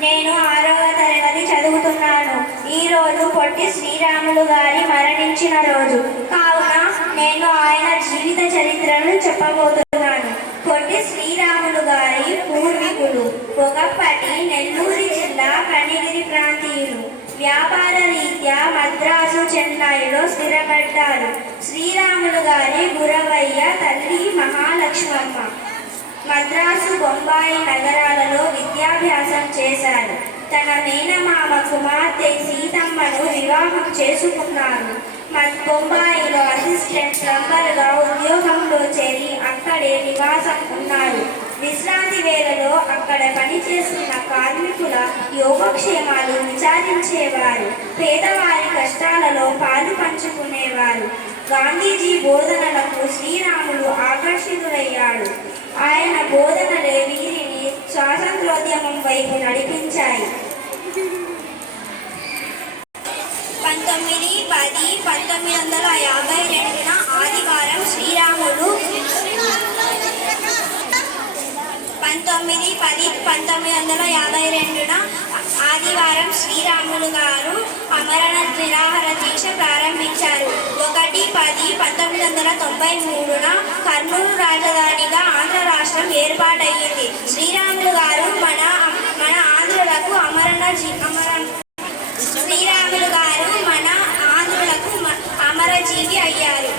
నేను ఆరవ తరగతి చదువుతున్నాను. ఈ రోజు పొట్టి శ్రీరాములు గారి మరణించిన రోజు. కావున నేను ఆయన జీవిత చరిత్రను చెప్పబోతున్నాను. పొట్టి శ్రీరాములు గారి పూర్వీకులు ఒకప్పటి నెల్లూరు జిల్లా కనిగిరి ప్రాంతీయులు. వ్యాపార రీత్యా మద్రాసు చెన్నైలో స్థిరపడ్డారు. శ్రీరాములు గారి గురవయ్య తల్లి మహాలక్ష్మమ్మ. మద్రాసు బొంబాయి నగరాలలో విద్యాభ్యాసం చేశారు తన మేనమామ కుమార్తె సీతమ్మను వివాహం చేసుకున్నారు మ- బొంబాయిలో అసిస్టెంట్ ప్లంబర్గా ఉద్యోగంలో చేరి అక్కడే నివాసం ఉన్నారు విశ్రాంతి వేళలో అక్కడ పనిచేస్తున్న కార్మికుల యోగక్షేమాలు విచారించేవారు. పేదవారి కష్టాలలో పాలు పంచుకునేవారు. గాంధీజీ బోధనలకు శ్రీరాములు ఆకర్షి ఆయన బోధనలే వీరిని స్వాతంత్రోద్యమం వైపు నడిపించాయి. పంతొమ్మిది పది పంతొమ్మిది వందల యాభై రెండున ఆదివారం శ్రీరాములు పంతొమ్మిది పది పంతొమ్మిది వందల యాభై రెండున ఆదివారం శ్రీరాములు గారు అమరణ నిరాహార దీక్ష ప్రారంభించారు. ఒకటి పది పంతొమ్మిది వందల తొంభై మూడున కర్నూలు రాజధానిగా ఆంధ్ర సంఘం ఏర్పాటయ్యింది. శ్రీరాములు గారు మన మన ఆంధ్రులకు అమరణ అమర శ్రీరాములు గారు మన ఆంధ్రులకు అమరజీవి అయ్యారు.